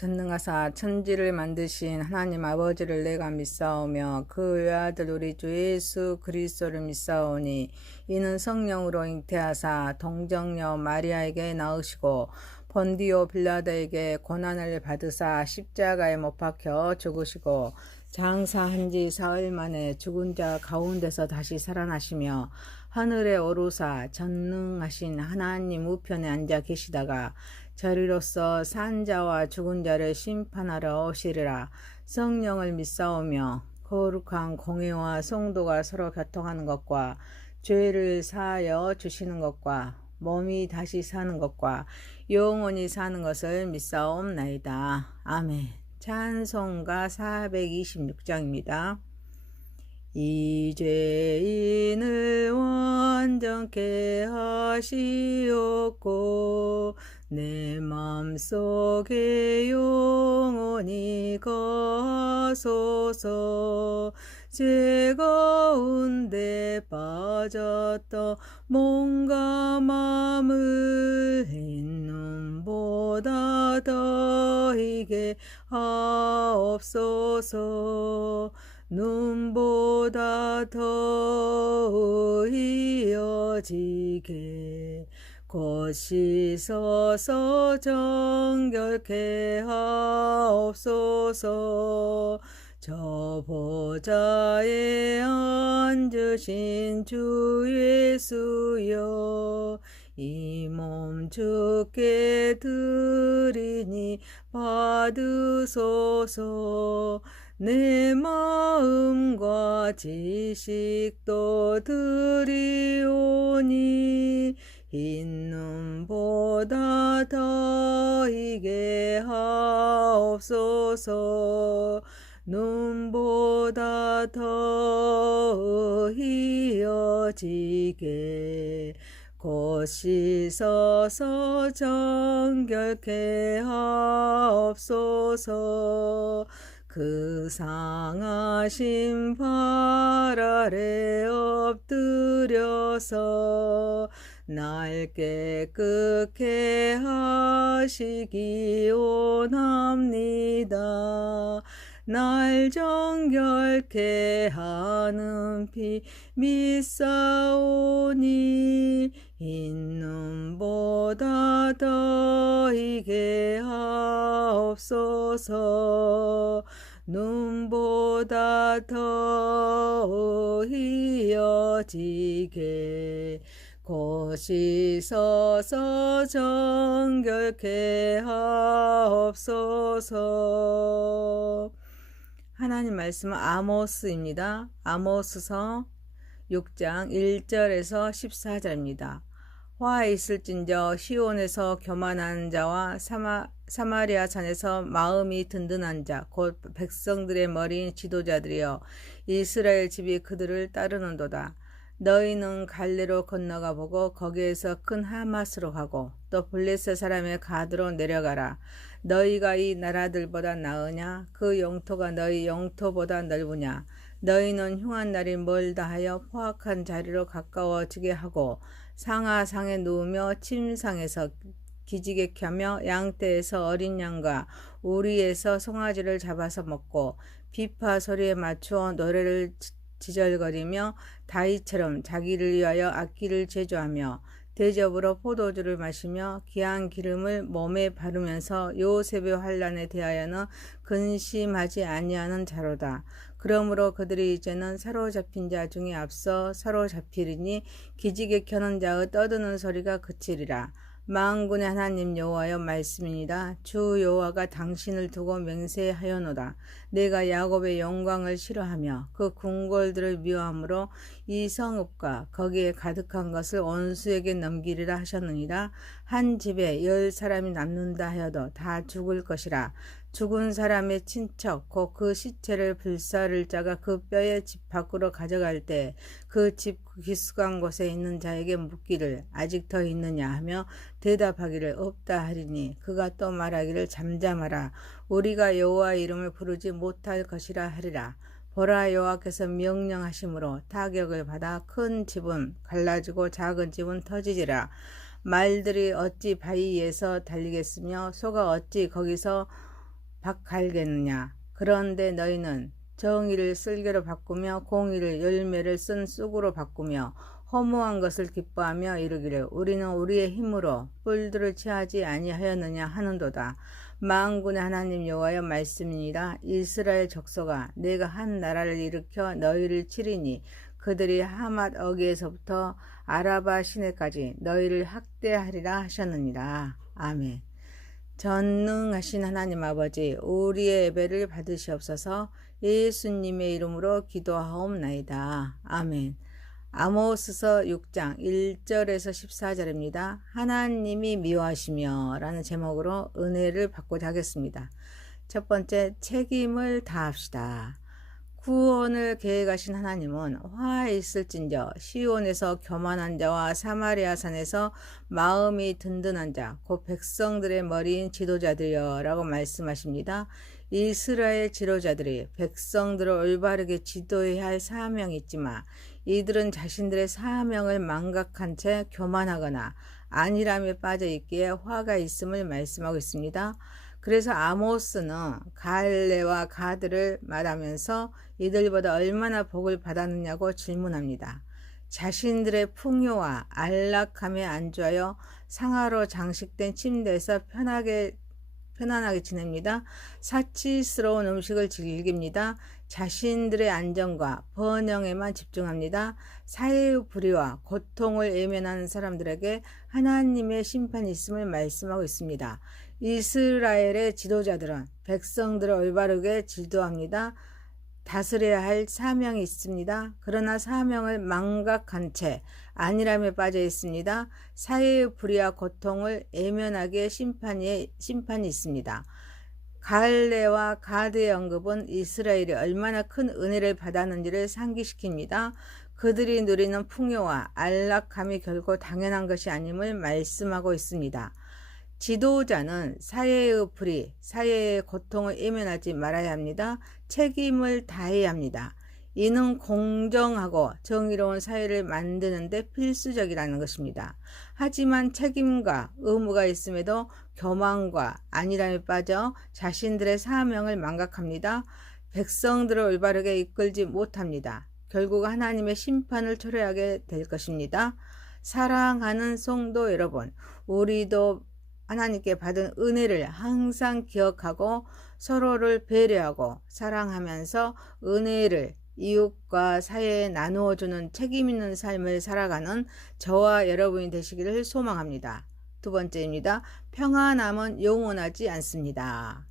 전능하사 천지를 만드신 하나님 아버지를 내가 믿사오며 그 외아들 우리 주 예수 그리스도를 믿사오니 이는 성령으로 잉태하사 동정녀 마리아에게 낳으시고 본디오 빌라도에게 고난을 받으사 십자가에 못 박혀 죽으시고 장사한 지 사흘 만에 죽은 자 가운데서 다시 살아나시며 하늘에 오르사 전능하신 하나님 우편에 앉아 계시다가 저리로서 산 자와 죽은 자를 심판하러 오시리라. 성령을 믿사오며 거룩한 공회와 성도가 서로 교통하는 것과 죄를 사하여 주시는 것과 몸이 다시 사는 것과 영원히 사는 것을 믿사옵나이다. 아멘. 찬송가 426장입니다. 이 죄인을 완전케 하시옵고 내 맘속에 영원히 거하소서. 죄 가운데 빠졌던 몸과 맘을 흰눈보다 더 희게 하옵소서. 눈보다 더 이어지게 곧 씻어서 정결케 하옵소서. 저 보좌에 앉으신 주 예수여 이 몸 주께 드리니 받으소서. 내 마음과 지식도 드리오니 흰 눈보다 더 희게 하옵소서. 눈보다 더 희어지게 곧 씻어서 정결케 하옵소서. 그 상하신 발 아래 엎드려서 날 깨끗게 하시기 원합니다. 날 정결케 하는 피 믿사오니 흰 눈보다 더 희게 하옵소서. 눈보다 더 희어지게 곧 씻어서 정결케 하옵소서. 하나님 말씀은 아모스입니다. 아모스서 6장 1절에서 14절입니다. 화 있을진저 시온에서 교만한 자와 사마리아 산에서 마음이 든든한 자 곧 백성들의 머리인 지도자들이여 이스라엘 집이 그들을 따르는도다. 너희는 갈레로 건너가 보고 거기에서 큰 하맛으로 가고 또 블레셋 사람의 가드로 내려가라. 너희가 이 나라들보다 나으냐? 그 영토가 너희 영토보다 넓으냐? 너희는 흉한 날이 멀다 하여 포악한 자리로 가까워지게 하고 상하상에 누우며 침상에서 기지개 켜며 양떼에서 어린 양과 우리에서 송아지를 잡아서 먹고 비파 소리에 맞추어 노래를 지절거리며 다윗처럼 자기를 위하여 악기를 제조하며 대접으로 포도주를 마시며 귀한 기름을 몸에 바르면서 요셉의 환난에 대하여는 근심하지 아니하는 자로다. 그러므로 그들이 이제는 사로잡힌 자 중에 앞서 사로잡히리니 기지개 켜는 자의 떠드는 소리가 그치리라. 만군의 하나님 여호와여 말씀이니라. 주 여호와가 당신을 두고 맹세하여노다. 내가 야곱의 영광을 싫어하며 그 궁궐들을 미워함으로 이 성읍과 거기에 가득한 것을 원수에게 넘기리라 하셨느니라. 한 집에 10사람이 남는다 하여도 다 죽을 것이라. 죽은 사람의 친척 곧 그 시체를 불사를 자가 그 뼈의 집 밖으로 가져갈 때 그 집 깊숙한 곳에 있는 자에게 묻기를 아직 더 있느냐 하며 대답하기를 없다 하리니 그가 또 말하기를 잠잠하라. 우리가 여호와 이름을 부르지 못할 것이라 하리라. 보라, 여호와께서 명령하심으로 타격을 받아 큰 집은 갈라지고 작은 집은 터지리라. 말들이 어찌 바위에서 달리겠으며 소가 어찌 거기서 박갈겠느냐. 그런데 너희는 정의를 쓸개로 바꾸며 공의를 열매를 쓴 쑥으로 바꾸며 허무한 것을 기뻐하며 이르기를 우리는 우리의 힘으로 뿔들을 취하지 아니하였느냐 하는도다. 만군의 하나님 여호와의 말씀이니라. 이스라엘 족속아, 내가 한 나라를 일으켜 너희를 치리니 그들이 하맛 어기에서부터 아라바 시내까지 너희를 학대하리라 하셨느니라. 아멘. 전능하신 하나님 아버지, 우리의 예배를 받으시옵소서. 예수님의 이름으로 기도하옵나이다. 아멘. 아모스서 6장 1절에서 14절입니다. 하나님이 미워하시며 라는 제목으로 은혜를 받고자 하겠습니다. 첫 번째, 책임을 다합시다. 구원을 계획하신 하나님은 화에 있을진저 시온에서 교만한 자와 사마리아 산에서 마음이 든든한 자, 곧 백성들의 머리인 지도자들이여 라고 말씀하십니다. 이스라엘 지도자들이 백성들을 올바르게 지도해야 할 사명이 있지만 이들은 자신들의 사명을 망각한 채 교만하거나 안일함에 빠져 있기에 화가 있음을 말씀하고 있습니다. 그래서 아모스는 갈레와 가드를 말하면서 이들보다 얼마나 복을 받았느냐고 질문합니다. 자신들의 풍요와 안락함에 안주하여 상하로 장식된 침대에서 편안하게 지냅니다. 사치스러운 음식을 즐깁니다. 자신들의 안정과 번영에만 집중합니다. 사회의 불의와 고통을 외면하는 사람들에게 하나님의 심판이 있음을 말씀하고 있습니다. 이스라엘의 지도자들은 백성들을 올바르게 지도합니다. 다스려야 할 사명이 있습니다. 그러나 사명을 망각한 채 안일함에 빠져 있습니다. 사회의 불의와 고통을 외면하기에 심판이 있습니다. 갈레와 가드의 언급은 이스라엘이 얼마나 큰 은혜를 받았는지를 상기시킵니다. 그들이 누리는 풍요와 안락함이 결코 당연한 것이 아님을 말씀하고 있습니다. 지도자는 사회의 불의, 사회의 고통을 외면하지 말아야 합니다. 책임을 다해야 합니다. 이는 공정하고 정의로운 사회를 만드는 데 필수적이라는 것입니다. 하지만 책임과 의무가 있음에도 교만과 안일함에 빠져 자신들의 사명을 망각합니다. 백성들을 올바르게 이끌지 못합니다. 결국 하나님의 심판을 초래하게 될 것입니다. 사랑하는 성도 여러분, 우리도 하나님께 받은 은혜를 항상 기억하고 서로를 배려하고 사랑하면서 은혜를 이웃과 사회에 나누어주는 책임있는 삶을 살아가는 저와 여러분이 되시기를 소망합니다. 두 번째입니다. 평안함은 영원하지 않습니다.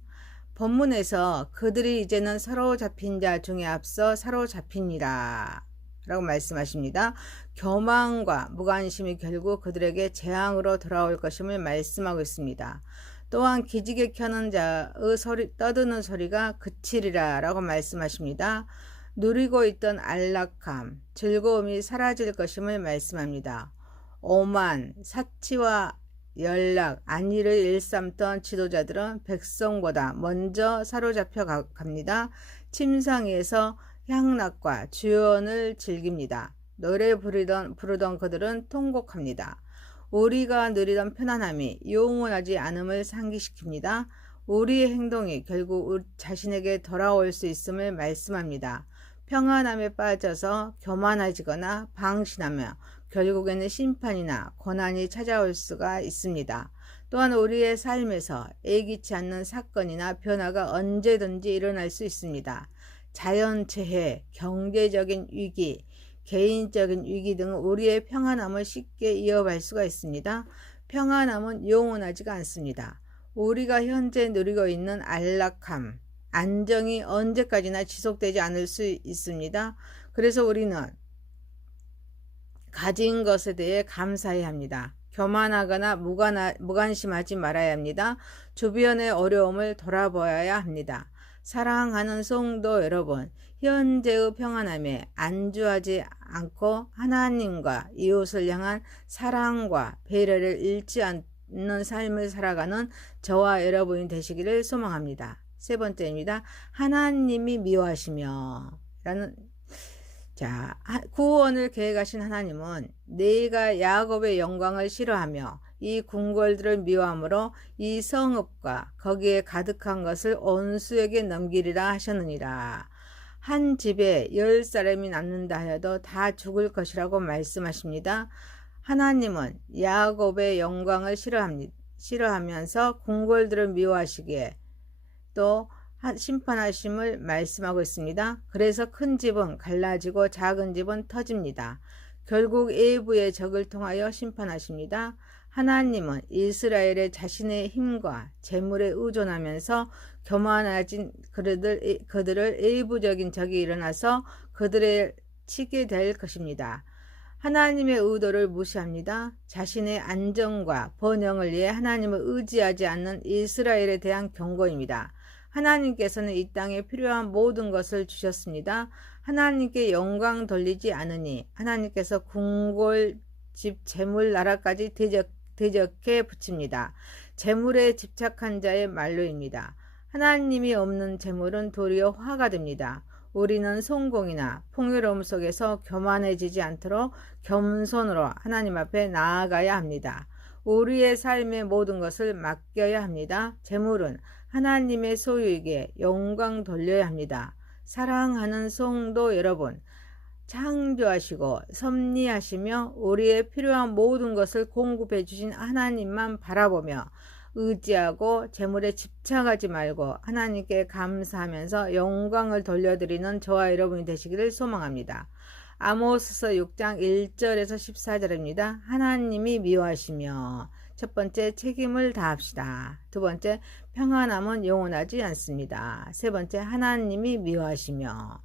본문에서 그들이 이제는 사로잡힌 자 중에 앞서 사로잡히니라 라고 말씀하십니다. 교만과 무관심이 결국 그들에게 재앙으로 돌아올 것임을 말씀하고 있습니다. 또한 기지개 켜는 자의 떠드는 소리가 그치리라 라고 말씀하십니다. 누리고 있던 안락함, 즐거움이 사라질 것임을 말씀합니다. 오만, 사치와 연락, 안위를 일삼던 지도자들은 백성보다 먼저 사로잡혀 갑니다. 침상에서 향락과 주연을 즐깁니다. 노래 부르던 그들은 통곡합니다. 우리가 누리던 편안함이 영원하지 않음을 상기시킵니다. 우리의 행동이 결국 자신에게 돌아올 수 있음을 말씀합니다. 평안함에 빠져서 교만해지거나 방신하며 결국에는 심판이나 고난이 찾아올 수가 있습니다. 또한 우리의 삶에서 예기치 않는 사건이나 변화가 언제든지 일어날 수 있습니다. 자연재해, 경제적인 위기, 개인적인 위기 등 우리의 평안함을 쉽게 이어갈 수가 있습니다. 평안함은 영원하지가 않습니다. 우리가 현재 누리고 있는 안락함, 안정이 언제까지나 지속되지 않을 수 있습니다. 그래서 우리는 가진 것에 대해 감사해야 합니다. 교만하거나 무관심하지 말아야 합니다. 주변의 어려움을 돌아보아야 합니다. 사랑하는 성도 여러분, 현재의 평안함에 안주하지 않고 하나님과 이웃을 향한 사랑과 배려를 잃지 않는 삶을 살아가는 저와 여러분이 되시기를 소망합니다. 세 번째입니다. 하나님이 미워하시며 라는 구원을 계획하신 하나님은 내가 야곱의 영광을 싫어하며 이 궁궐들을 미워하므로 이 성읍과 거기에 가득한 것을 온수에게 넘기리라 하셨느니라. 한 집에 10사람이 남는다 하여도 다 죽을 것이라고 말씀하십니다. 하나님은 야곱의 영광을 싫어하면서 궁궐들을 미워하시기에 또 심판하심을 말씀하고 있습니다. 그래서 큰 집은 갈라지고 작은 집은 터집니다. 결국 외부의 적을 통하여 심판하십니다. 하나님은 이스라엘의 자신의 힘과 재물에 의존하면서 교만해진 그들을 외부적인 적이 일어나서 그들을 치게 될 것입니다. 하나님의 의도를 무시합니다. 자신의 안정과 번영을 위해 하나님을 의지하지 않는 이스라엘에 대한 경고입니다. 하나님께서는 이 땅에 필요한 모든 것을 주셨습니다. 하나님께 영광 돌리지 않으니 하나님께서 궁궐, 집, 재물, 나라까지 대적해 붙입니다. 재물에 집착한 자의 말로입니다. 하나님이 없는 재물은 도리어 화가 됩니다. 우리는 성공이나 풍요로움 속에서 교만해지지 않도록 겸손으로 하나님 앞에 나아가야 합니다. 우리의 삶의 모든 것을 맡겨야 합니다. 재물은 하나님의 소유에게 영광 돌려야 합니다. 사랑하는 성도 여러분, 창조하시고 섭리하시며 우리의 필요한 모든 것을 공급해 주신 하나님만 바라보며 의지하고 재물에 집착하지 말고 하나님께 감사하면서 영광을 돌려드리는 저와 여러분이 되시기를 소망합니다. 아모스서 6장 1절에서 14절입니다. 하나님이 미워하시며 첫 번째, 책임을 다합시다. 두 번째, 평안함은 영원하지 않습니다. 세 번째, 하나님이 미워하시며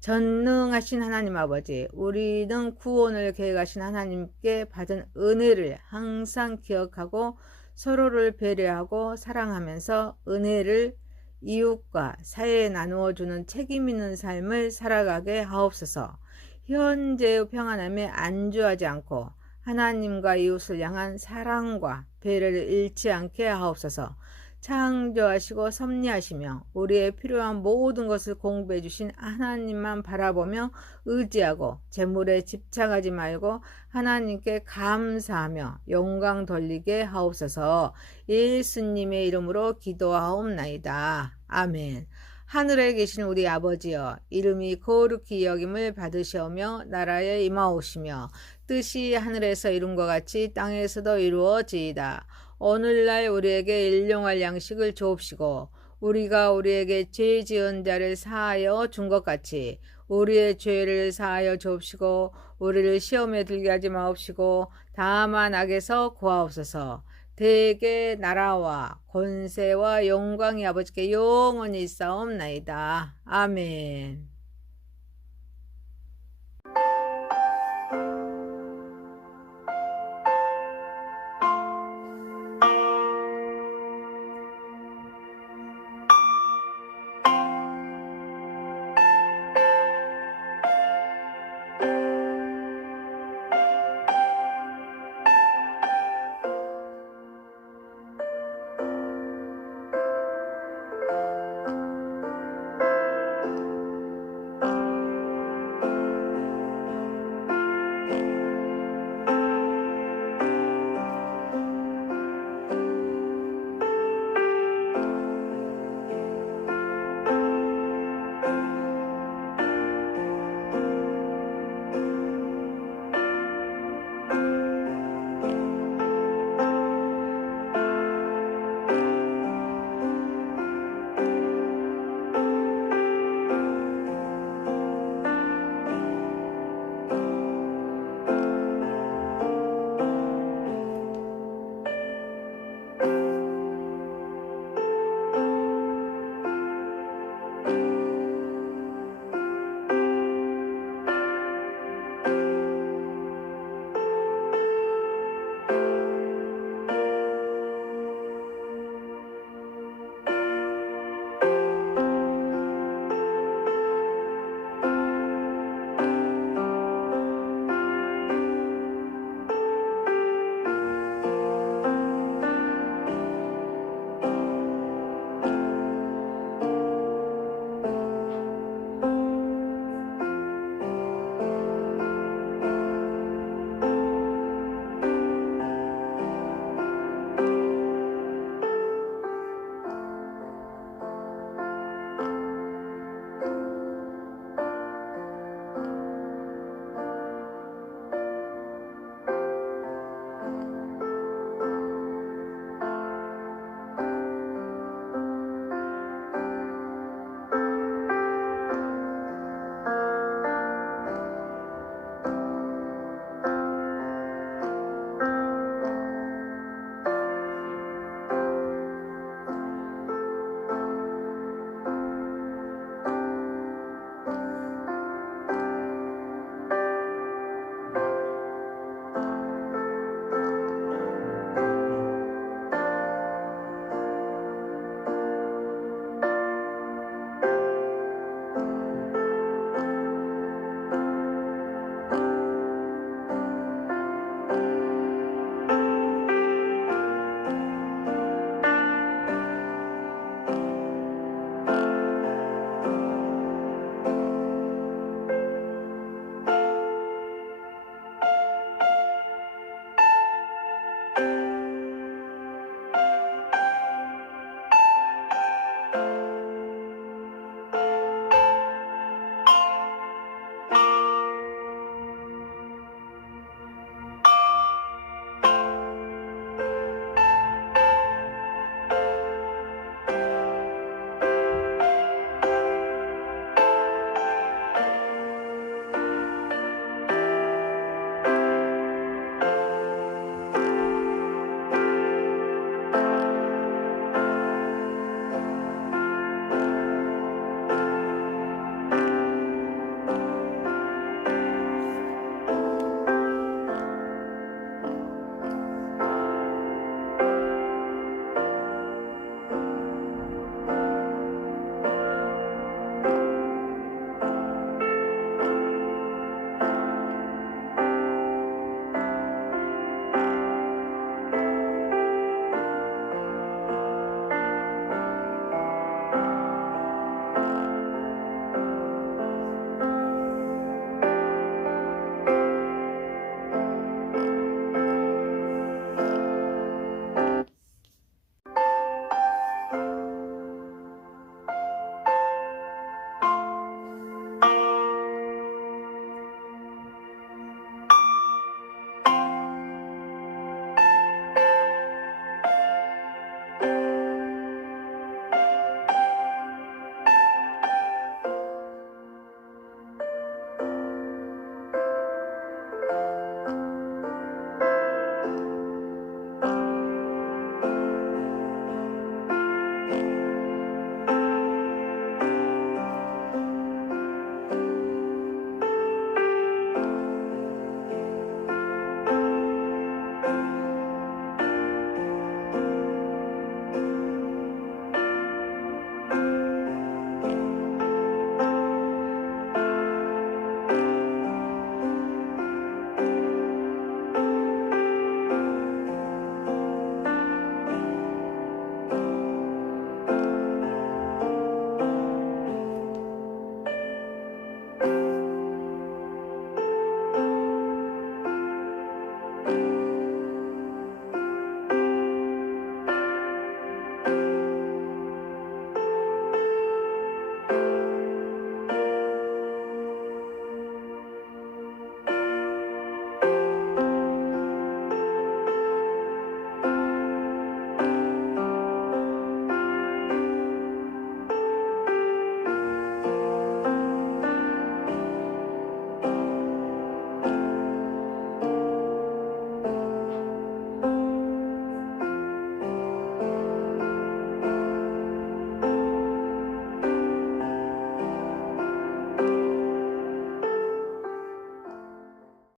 전능하신 하나님 아버지, 우리는 구원을 계획하신 하나님께 받은 은혜를 항상 기억하고 서로를 배려하고 사랑하면서 은혜를 이웃과 사회에 나누어 주는 책임 있는 삶을 살아가게 하옵소서. 현재의 평안함에 안주하지 않고 하나님과 이웃을 향한 사랑과 배려를 잃지 않게 하옵소서. 창조하시고 섭리하시며 우리의 필요한 모든 것을 공급해 주신 하나님만 바라보며 의지하고 재물에 집착하지 말고 하나님께 감사하며 영광 돌리게 하옵소서. 예수님의 이름으로 기도하옵나이다. 아멘. 하늘에 계신 우리 아버지여, 이름이 거룩히 여김을 받으시오며 나라에 임하오시며 뜻이 하늘에서 이룬 것 같이 땅에서도 이루어지이다. 오늘날 우리에게 일용할 양식을 주옵시고 우리가 우리에게 죄 지은 자를 사하여 준 것 같이 우리의 죄를 사하여 주옵시고 우리를 시험에 들게 하지 마옵시고 다만 악에서 구하옵소서. 대개 나라와 권세와 영광이 아버지께 영원히 있사옵나이다. 아멘.